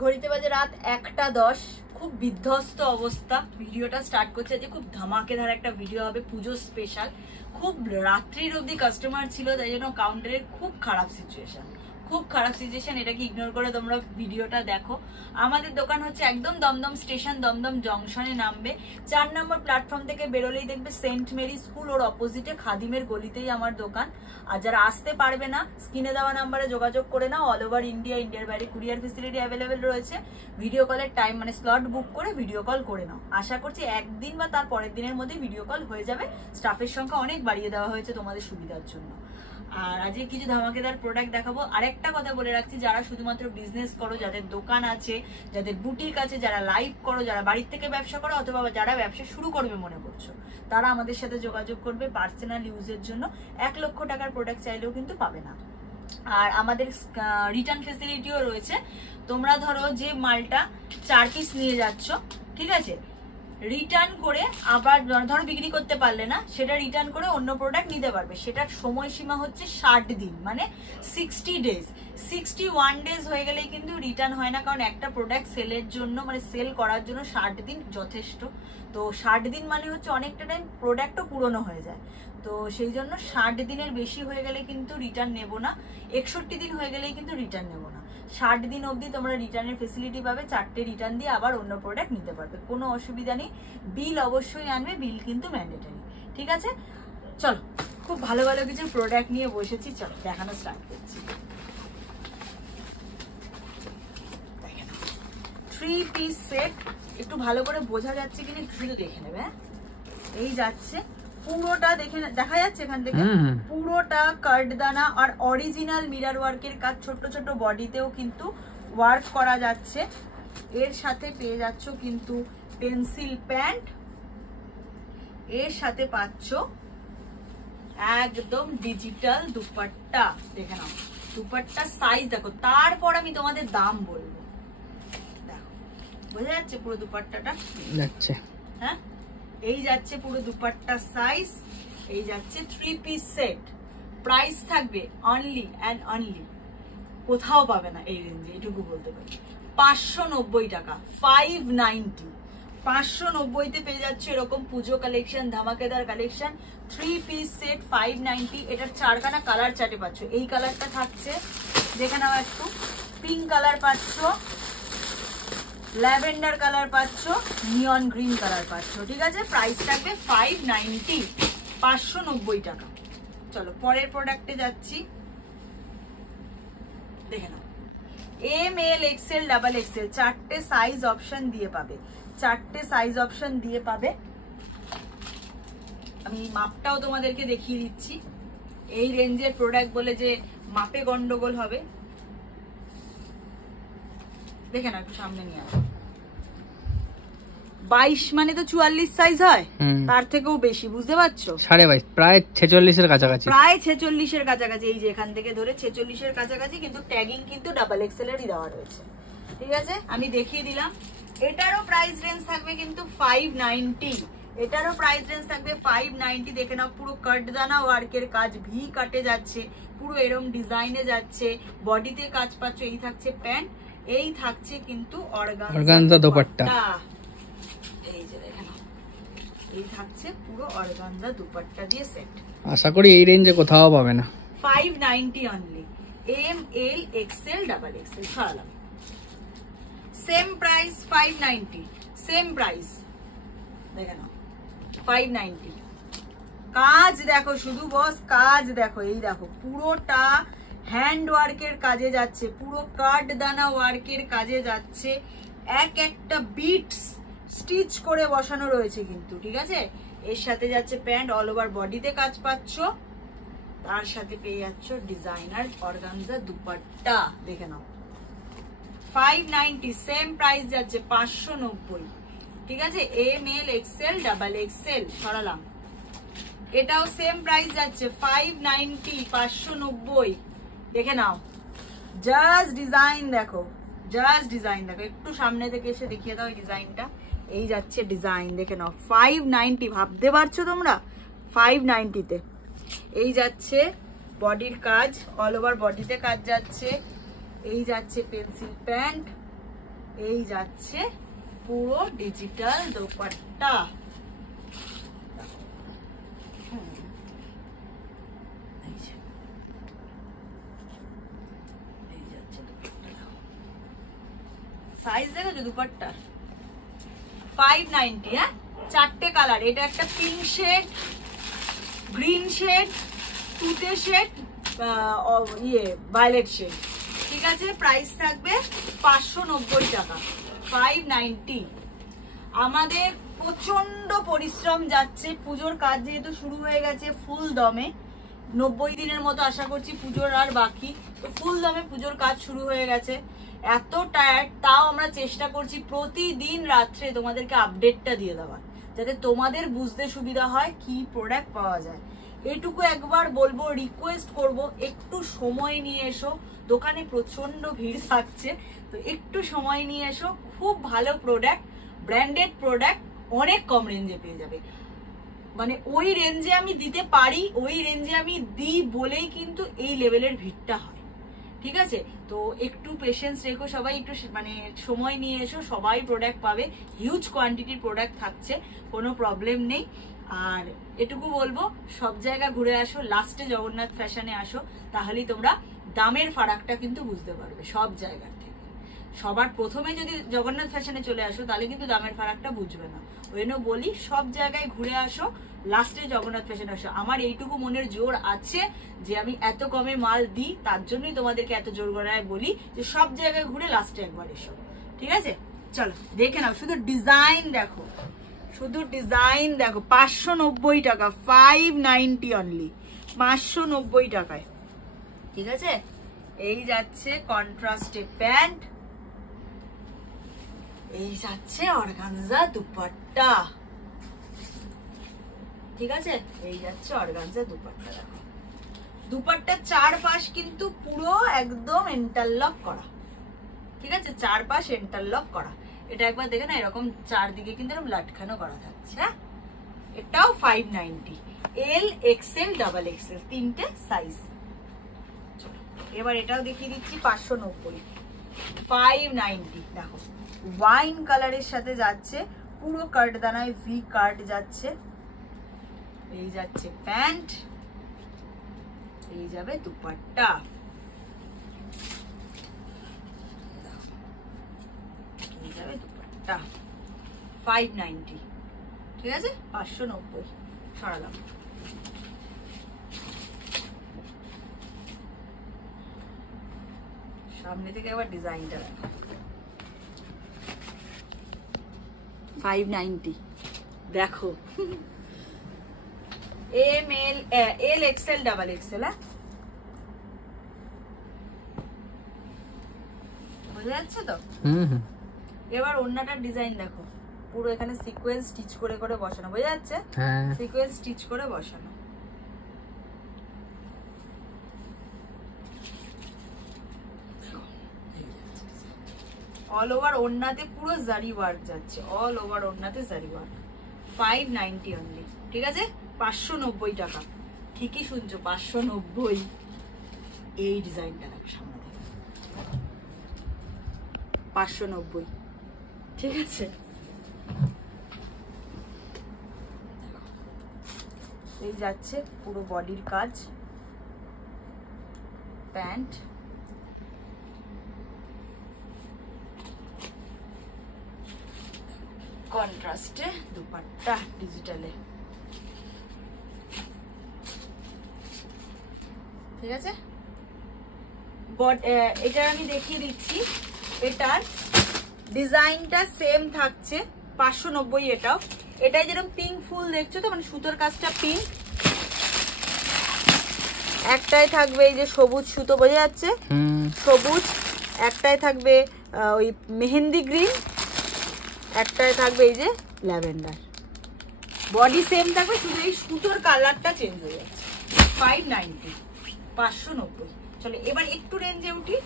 ঘড়িতে বাজে রাত 1:10। খুব বিধ্বস্ত অবস্থা। ভিডিওটা স্টার্ট করছে যে খুব ধামাকেদার একটা ভিডিও হবে, পুজো স্পেশাল। খুব রাত্রির অবধি কাস্টমার ছিল, তাই জন্য কাউন্টারের খুব খারাপ সিচুয়েশন। এটাকে ইগনোর করে তোমরা ভিডিওটা দেখো। আমাদের দোকান হচ্ছে একদম দমদম স্টেশন, দমদম জংশনে নামবে। 4 নম্বর প্ল্যাটফর্ম থেকে বেরোলেই দেখবে সেন্ট মেরি স্কুল, ওর অপোজিটে খাদিমের গলিতেই আমার দোকান। আর যারা আসতে পারবে না, স্ক্রিনে দেওয়া নাম্বারে যোগাযোগ করে নাও। অল ওভার ইন্ডিয়া, ইন্ডিয়ার বাইরে কুরিয়ার ফেসিলিটি অ্যাভেলেবেল রয়েছে। ভিডিও কলের টাইম মানে স্লট বুক করে ভিডিও কল করে নাও। আশা করছি একদিন বা তার পরের দিনের মধ্যে ভিডিও কল হয়ে যাবে। স্টাফের সংখ্যা অনেক বাড়িয়ে দেওয়া হয়েছে তোমাদের সুবিধার জন্য। আর আজকে কিছু ধামাকেদার প্রোডাক্ট দেখাবো। আরেকটা কথা বলে রাখছি, যারা শুধুমাত্র বিজনেস করো, যাদের দোকান আছে, যাদের বুটিক আছে, যারা লাইভ করো, যারা বাড়ির থেকে ব্যবসা করো, অথবা যারা ব্যবসা শুরু করবে মনে করছো, তারা আমাদের সাথে যোগাযোগ করবে পার্সোনাল ইউজের জন্য। 1 লক্ষ টাকার প্রোডাক্ট চাইলেও কিন্তু পাবে না। আর আমাদের রিটার্ন ফেসিলিটিও রয়েছে। তোমরা ধরো যে মালটা 4 পিস নিয়ে যাচ্ছ, ঠিক আছে, রিটার্ন করে আবার ধরো বিক্রি করতে পারলে না, সেটা রিটার্ন করে অন্য প্রোডাক্ট নিতে পারবে। সেটার সময়সীমা হচ্ছে 60 দিন, মানে 60 ডেজ। 61 ডেজ হয়ে গেলেই কিন্তু রিটার্ন হয় না, কারণ একটা প্রোডাক্ট সেলের জন্য, মানে সেল করার জন্য 60 দিন যথেষ্ট। তো 60 দিন মানে হচ্ছে অনেকটা টাইম, প্রোডাক্টও পুরনো হয়ে যায়। তো সেই জন্য 60 দিনের বেশি হয়ে গেলে কিন্তু রিটার্ন নেব না। 61 দিন হয়ে গেলেই কিন্তু রিটার্ন নেব না। 60 দিন অবধি তোমরা রিটার্নের ফেসিলিটি পাবে। 4টে রিটার্ন দিয়ে আবার অন্য প্রোডাক্ট নিতে পারবে, কোনো অসুবিধা নেই। বিল অবশ্যই আনবে, বিল কিন্তু ম্যান্ডেটরি, ঠিক আছে? চলো, খুব ভালো ভালো কিছু প্রোডাক্ট নিয়ে বসেছি, চলো দেখানো স্টার্ট করছি। 3 পিস সেট, একটু ভালো করে বোঝা যাচ্ছে কিনা একটু শুধু দেখে নেবে। হ্যাঁ, এই যাচ্ছে পুরোটা, দেখা যাচ্ছে এখান থেকে পুরোটা কার্ডদানা আর অরিজিনাল মিরর ওয়ার্কের কাজ। ছোট ছোট বডিতেও কিন্তু ওয়ার্ক করা যাচ্ছে। এর সাথে পেয়ে যাচ্ছ কিন্তু পেন্সিল প্যান্ট, এর সাথে পাচ্ছ একদম ডিজিটাল দুপাট্টা। দেখে নাও দুপাট্টা সাইজ দেখো, তারপর আমি তোমাদের দাম বলবো। দেখো বোঝা যাচ্ছে পুরো দুপাট্টাটা যাচ্ছে। হ্যাঁ, এই যাচ্ছে পুরো দুপাট্টা সাইজ। এই যাচ্ছে 3 পিস সেট। প্রাইস থাকবে অনলি অ্যান্ড অনলি, কোথাও পাবে না এই রেঞ্জে, এটুকু বলতে পারি, 590 টাকা। 590, 590তে পেয়ে যাচ্ছে এরকম পুজো কালেকশন, ধামাকেদার কালেকশন। 3 piece set 590। এটার 4খানা কালার চার্টে পাচ্ছ। এই কালারটা থাকছে, দেখে নাও একটু, পিঙ্ক কালার পাচ্ছ, ল্যাভেন্ডার কালার পাচ্ছ, নিয়ন গ্রিন কালার পাচ্ছ, ঠিক আছে? প্রাইস থাকবে 590, 590 টাকা। চলো পরের প্রোডাক্টে যাচ্ছি, দেখে নাও। M, L, XL, double XL, 4টে সাইজ অপশন দিয়ে পাবে। 4টে সাইজ অপশন দিয়ে পাবে। আমি মাপটাও তোমাদেরকে দেখিয়ে দিচ্ছি। এই রেঞ্জের প্রোডাক্ট বলে যে মাপে গন্ডগোল হবে, দেখে না, একটু সামনে নিয়ে আসো। 22 মানে তো 44 সাইজ হয়, তার থেকেও বেশি, বুঝতে পারছো? 22.5, প্রায় 46-এর কাছাকাছি, প্রায় 46-এর কাছাকাছি। এই যে এখান থেকে ধরে 46-এর কাছাকাছি, কিন্তু ট্যাগিং কিন্তু ডাবল এক্সেল এরই দেওয়া রয়েছে, ঠিক আছে? আমি দেখিয়ে দিলাম। এটারও প্রাইস রেঞ্জ থাকবে কিন্তু 590। এটারও প্রাইস রেঞ্জ থাকবে 590। দেখে নাও, পুরো কাটদানা ওয়ার্কের কাজ, ভি কাটে যাচ্ছে, পুরো এরম ডিজাইনে যাচ্ছে, বডিতে কাজ পাচ্ছ। এই থাকছে প্যান্ট, এই থাকছে কিন্তু অর্গানজা দুপাট্টা। এই যে দেখে নাও, এই থাকছে পুরো অর্গানজা দুপাট্টা দিয়ে সেট। আশা করি এই রেঞ্জে কোথাও পাবে না। 590 only. M, L, XL, double XL ছড়ালাম। সেম প্রাইস 590, সেম প্রাইস, দেখে নাও 590। কাজ দেখো শুধু বস, কাজ দেখো। এই দেখো পুরোটা হ্যান্ড ওয়ার্কের কাজে যাচ্ছে, পুরো কাঠদানা ওয়ার্কের কাজে যাচ্ছে। এক একটা বিটস স্টিচ করে বসানো রয়েছে কিন্তু, ঠিক আছে? এর সাথে যাচ্ছে প্যান্ট, অল ওভার বডিতে কাজ পাচ্ছ, তার সাথে পেয়ে যাচ্ছ ডিজাইনার অর্গানজা দুপাট্টা। দেখে নাও 590, সেম প্রাইস যাচ্ছে 590, ঠিক আছে? M, L, XL, double Excel সরালাম। এটাও সেম প্রাইস যাচ্ছে 590, 590। দেখে নাও, জাস্ট ডিজাইন দেখো, জাস্ট ডিজাইন দেখো। একটু সামনে থেকে এসে দেখিয়ে দাও এই ডিজাইনটা। এই যাচ্ছে ডিজাইন, দেখে নাও 590। ভাবতে পারছো তোমরা 590-তে? এই যাচ্ছে বডির কাজ, অল ওভার বডিতে কাজ যাচ্ছে। এই যাচ্ছে পেন্সিল প্যান্ট, এই যাচ্ছে পুরো ডিজিটাল দোপাট্টা। সাইজ দেখো দুপাট্টা 590। হ্যাঁ, 4টে কালার, এটা একটা পিঙ্ক শেড, গ্রিন শেড, তুতে শেড, ভায়োলেট শেড। ঠিক আছে, প্রাইস থাকবে 590 টাকা, 590। আমাদের প্রচন্ড পরিশ্রম যাচ্ছে, পুজোর কাজ যেহেতু শুরু হয়ে গেছে ফুল দমে, 90 দিনের মতো আশা করছি পুজোর আর বাকি, তো ফুল দমে পুজোর কাজ শুরু হয়ে গেছে। এত টায়ার্ড, তাও আমরা চেষ্টা করছি প্রতিদিন রাত্রে তোমাদেরকে আপডেটটা দিয়ে দেওয়ার, যাতে তোমাদের বুঝতে সুবিধা হয় কি প্রোডাক্ট পাওয়া যায়। এটুকু একবার বলবো, রিকোয়েস্ট করব, একটু সময় নিয়ে এসো। দোকানে প্রচন্ড ভিড় থাকছে, তো একটু সময় নিয়ে এসো। খুব ভালো প্রোডাক্ট, ব্র্যান্ডেড প্রোডাক্ট, অনেক কম রেঞ্জে পেয়ে যাবে। মানে ওই রেঞ্জে আমি দিতে পারি, ওই রেঞ্জে আমি দিই বলেই কিন্তু এই লেভেলের ভিড়টা হয়। ঠিক আছে, তো একটু পেশেন্স রেখো সবাই, একটু মানে সময় নিয়ে এসো, সবাই প্রোডাক্ট পাবে। হিউজ কোয়ান্টিটির প্রোডাক্ট থাকছে, কোনো প্রবলেম নেই। আর এটুকু বলবো, সব জায়গা ঘুরে আসো, লাস্টে জগন্নাথ ফ্যাশনে আসো, তাহলেই তোমরা দামের ফারাকটা কিন্তু বুঝতে পারবে সব জায়গার থেকে। সবার প্রথমে যদি জগন্নাথ ফ্যাশনে চলে আসো, তাহলে কিন্তু দামের ফারাকটা বুঝবে না। ওই জন্য বলি, সব জায়গায় ঘুরে আসো, লাস্টে জগন্নাথ ফ্যাশনে আসো। আমার এইটুকু মনের জোর আছে যে আমি এত কমে মাল দিই, তার জন্যই তোমাদেরকে এত জোর গলায় বলি যে সব জায়গায় ঘুরে লাস্টে একবার এসো। ঠিক আছে, চলো দেখে নাও, শুধু ডিজাইন দেখো, শুধু ডিজাইন দেখো। 590 টাকা, 590 অনলি, 590 টাকায়। ঠিক আছে, এই যাচ্ছে কন্ট্রাস্টে প্যান্ট, এই যাচ্ছে অর্গানজা দুপাট্টা। ঠিক আছে, এই যাচ্ছে অর্গানজা দুপাট্টা। দেখো দুপাট্টার চারপাশ কিন্তু পুরো একদম ইন্টারলক করা। ঠিক আছে, চারপাশ ইন্টারলক করা। এটা একবার দেখে না, এরকম চারদিকে কিন্তু এরকম লাটখানো করা থাকছে। হ্যাঁ, এটাও 590, এল, এক্সেল, ডাবল এক্সেল, তিনটে সাইজ। এবার এটাও দেখিয়ে দিচ্ছি 590, 590। দেখো ওয়াইন কালারের সাথে যাচ্ছে, পুরো কাটদানায় ভি কাট যাচ্ছে। এই যাচ্ছে প্যান্ট, এই যাবে দুপাট্টা। এই যাবে দুপাট্টা, 590। ঠিক আছে, 590 সরালাম। সামনে থেকে আবার ডিজাইনটা দেখো, 590। দেখো এম, এল, এল, এক্সেল, ডাবল এক্সেল। বোঝা যাচ্ছে তো? এবার ওড়নাটার ডিজাইন দেখো, পুরো এখানে সিকোয়েন্স স্টিচ করে করে বসানো, বোঝা যাচ্ছে? সিকোয়েন্স স্টিচ করে বসানো। অল ওভার ওড়নাতে পুরো জারি ওয়ার্ক যাচ্ছে, অল ওভার ওড়নাতে জারি ওয়ার্ক। 590 অনলি। ঠিক আছে, 590 টাকা। ঠিকই শুনছো, 590। এই ডিজাইনটা দেখো সামনে, 590। ঠিক আছে, এই যাচ্ছে পুরো বডির কাজ, প্যান্ট, কন্ট্রাস্টে দুপাট্টা ডিজিটালে। ঠিক আছে, এটা আমি দেখিয়ে দিচ্ছি। এটার ডিজাইনটা সেম থাকছে, 590 এটাও। এটাই যেরকম পিঙ্ক ফুল দেখছো তো, মানে সুতোর কাজটা পিঙ্ক। একটাই থাকবে এই যে সবুজ সুতো, বোঝা যাচ্ছে? সবুজ। একটাই থাকবে ওই মেহেন্দি গ্রিন, একটাই থাকবে এই যে ল্যাভেন্ডার। বডি সেম থাকবে, শুধু এই সুতোর কালারটা চেঞ্জ হয়ে যাচ্ছে। 590, 590। চলো এবার একটু রেঞ্জে উঠি।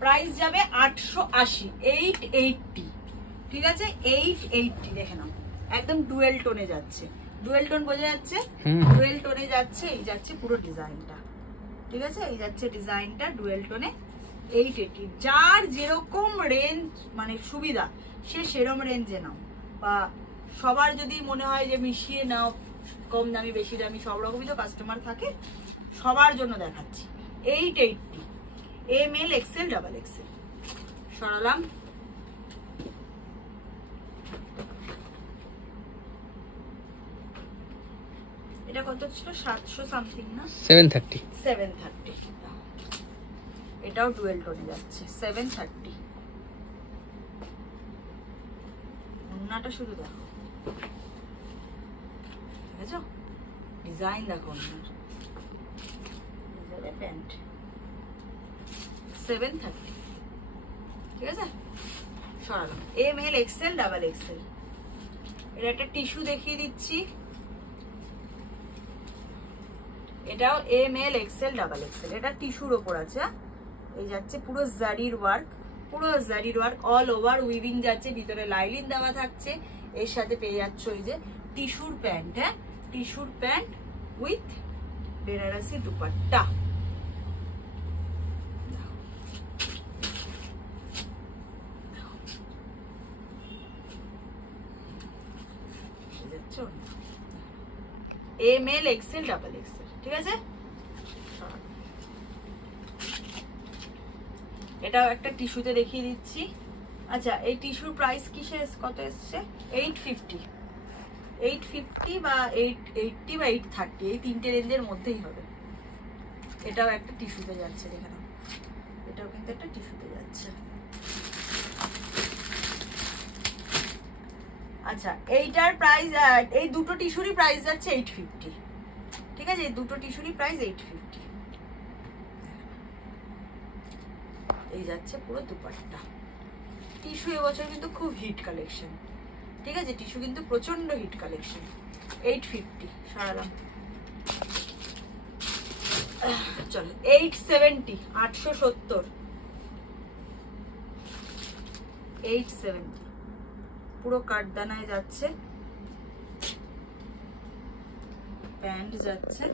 প্রাইস যাবে 880, 880। ঠিক আছে, 880। দেখে নাও, একদম ডুয়েল টোনে যাচ্ছে। ডুয়েল টোন বোঝা যাচ্ছে? ডুয়েল টোনে যাচ্ছে। এই যাচ্ছে পুরো ডিজাইনটা। ঠিক আছে। এই যাচ্ছে ডিজাইনটা ডুয়েল টোনে 880। যার যেরকম রেঞ্জ মানে সুবিধা সে সেরকম রেঞ্জে নাও, বা সবার যদি মনে হয় যে মিশিয়ে নাও কম দামি বেশি দামি সব রকমই তো কাস্টমার থাকে, সবার জন্য দেখাচ্ছি 880 ML XL ডাবল XL। সরালাম। এটা কত ছিল 700 সামথিং না 730। 730। এটাও ডুয়েল টোনে যাচ্ছে 730। ওন্নাটা শুধু দেখো, দেখেছো ডিজাইন দেখো ওন্নার, প্যান্ট 730। ঠিক আছে, সরালাম। ML XL double XL। এটা একটা টিস্যু দেখিয়ে দিচ্ছি, এটাও ML XL ডাবল XL। এটা টিস্যুর ওপর আছে, এই যাচ্ছে পুরো জারির ওয়ার্ক, পুরো জারির ওয়ার্ক অল ওভার উইভিং যাচ্ছে, ভিতরে লাইলিন দেওয়া থাকছে, এর সাথে পেয়ে যাচ্ছ এই যে টিস্যুর প্যান্ট। হ্যাঁ, টিস্যুর pant with Banarasi dupatta. ML XL double XL। ঠিক আছে, এটাও একটা টিস্যুতে দেখিয়ে দিচ্ছি। আচ্ছা, এই টিস্যুর প্রাইস কত এসছে? 850 বা 880 বা 830, এই তিনটে রেঞ্জের মধ্যেই হবে। এটাও একটা টিস্যুতে যাচ্ছে, দেখে নাও, এটাও কিন্তু একটা টিস্যুতে যাচ্ছে। আচ্ছা, এইটার প্রাইস, এই দুটো টিস্যুরই প্রাইস যাচ্ছে 850। ঠিক আছে, এই দুটো টিস্যুরই প্রাইস 850। এই যাচ্ছে পুরো দুপাট্টা। টিস্যু এবছর কিন্তু খুব হিট কালেকশন। ঠিক আছে, টিস্যু কিন্তু প্রচন্ড হিট কালেকশন। 850। সরালাম। চলো 870, 870, 870 পুরো কাঠদানায় যাচ্ছে, প্যান্ট যাচ্ছে,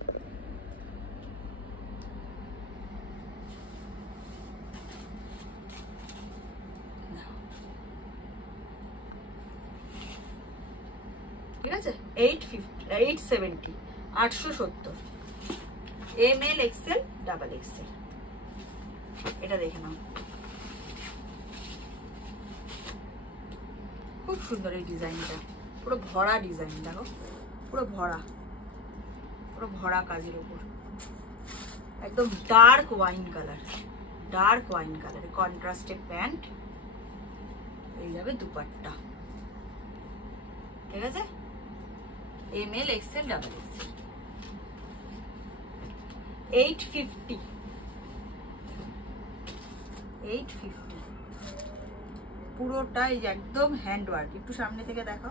ঠিক আছে। 870, 870 ML XL ডাবল XL। এটা দেখে নাও, খুব সুন্দর এই ডিজাইনটা, পুরো ভরা ডিজাইন দেখো, পুরো ভরা কাজের উপর, একদম ডার্ক ওয়াইন কালার, কন্ট্রাস্টে প্যান্ট, এই যাবে দুপাট্টা। ঠিক আছে, ML XL ডাবল XL। 850, 850 পুরোটাই একদম হ্যান্ড ওয়ার্ক। একটু সামনে থেকে দেখো,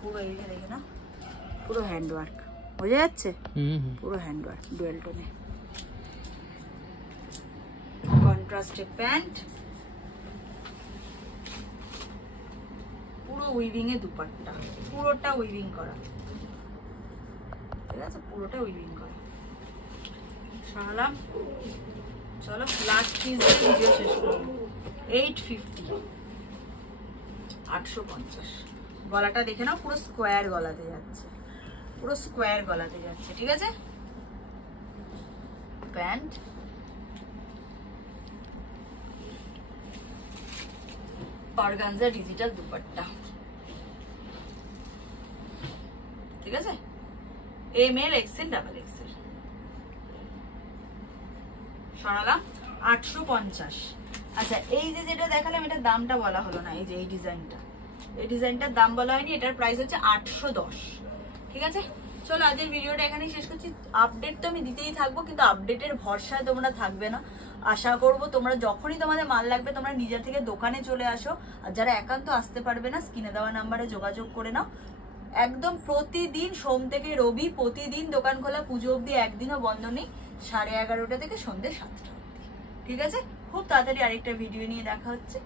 পুরো এরিয়া দেখে না, পুরো হ্যান্ড ওয়ার্ক, বোঝা যাচ্ছে? পুরো হ্যান্ড ওয়ার্ক, ডুয়েল টোনে, কন্ট্রাস্টে প্যান্ট, পুরো উইভিং এ দুপাট্টা, পুরোটা উইভিং করা। ঠিক আছে, পুরোটা উইভিং করা। সরালাম। চলো লাস্ট পিস দিয়ে ভিডিও শেষ করব। 850, 850। গলাটা দেখে নাও, পুরো স্কোয়ার গলাতে যাচ্ছে, পুরো স্কোয়ার গলাতে যাচ্ছে। ঠিক আছে, প্যান্ট, অর্গানজা ডিজিটাল দুপাট্টা। ঠিক আছে, ML XL ডাবল XL। সরালাম। 850। আচ্ছা, এই যে যেটা দেখালাম এটার দামটা বলা হলো না, এই যে এই ডিজাইনটার দাম বলা হয়নি, এটার প্রাইস হচ্ছে 810। ঠিক আছে, চলো আজকের ভিডিওটা এখানেই শেষ করছি। আপডেট তো আমি দিতেই থাকবো, কিন্তু আপডেটের ভরসায় তোমরা থাকবে না। আশা করবো তোমরা যখনই তোমাদের মাল লাগবে তোমরা নিজের থেকে দোকানে চলে আসো, আর যারা একান্ত আসতে পারবে না স্ক্রিনে দেওয়া নাম্বারে যোগাযোগ করে নাও। একদম প্রতিদিন সোম থেকে রবি প্রতিদিন দোকান খোলা, পুজো অবধি একদিনও বন্ধ নেই, 11:30 থেকে সন্ধ্যে 7টা অবধি। ঠিক আছে, খুব তাড়াতাড়ি আরেকটা ভিডিও নিয়ে দেখা হচ্ছে।